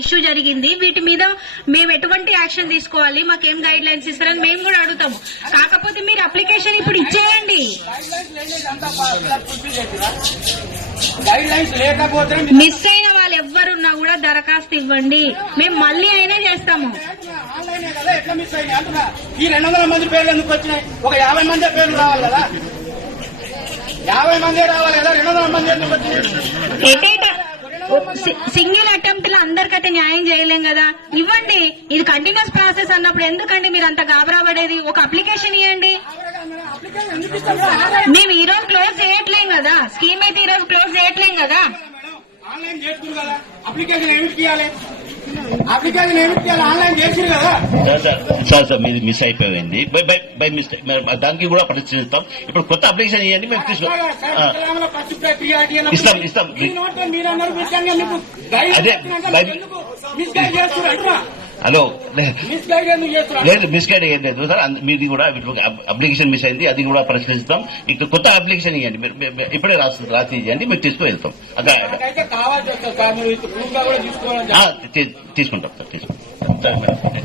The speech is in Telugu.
ఇష్యూ జరిగింది, వీటి మీద మేము ఎటువంటి యాక్షన్ తీసుకోవాలి, మాకేం గైడ్ లైన్స్ ఇస్తారని మేము కూడా అడుగుతాము. కాకపోతే మీరు అప్లికేషన్ ఇప్పుడు ఇచ్చేయండి. మిస్ అయిన వాళ్ళు ఎవ్వరున్నా కూడా దరఖాస్తు ఇవ్వండి, మేము మళ్ళీ అయినా చేస్తాము. ఎట్లా మిస్ అయినా అంటున్నా, ఈ 200 మంది పేర్లు ఎందుకు వచ్చినాయి? ఒక 50 మంది పేర్లు రావాలి కదా, 50 మంది రావాలి కదా, 200 మంది ఎందుకు వచ్చినాయి? సింగిల్ అటెంప్ట్ లో అందరికైతే న్యాయం చేయలేం కదా, ఇవ్వండి. ఇది కంటిన్యూస్ ప్రాసెస్ అన్నప్పుడు ఎందుకండి మీరు అంత గాబరా పడేది? ఒక అప్లికేషన్ ఇవ్వండి. మేము ఈ రోజు క్లోజ్ చేయట్లేం కదా, స్కీమ్ అయితే ఈ రోజు క్లోజ్ చేయట్లేం కదా. ఆన్లైన్ చేసుకున్నారు కదా, అప్లికేషన్ ఏమిటి ఇవ్వాలి? అప్లికేషన్ ఏమిటి ఇవ్వాలి? ఆన్లైన్ చేసిరు కదా. సార్ మీది మిస్ అయిపోయింది బై మిస్టేక్, దానికి కూడా పరిశీలిస్తాం. ఇప్పుడు కొత్త అప్లికేషన్ ఇవ్వండి, మేము ఇస్తాం. హలో లేదు, మిస్గైడ్ ఏం లేదు సార్, మీది కూడా అప్లికేషన్ మిస్ అయింది, అది కూడా పరిశీలిస్తాం. ఇక్కడ కొత్త అప్లికేషన్ ఇవ్వండి, ఇప్పుడే రాసి ఇవ్వండి, మేము తీసుకుని వెళ్తాం. తీసుకుంటాం సార్, తీసుకుంటాం.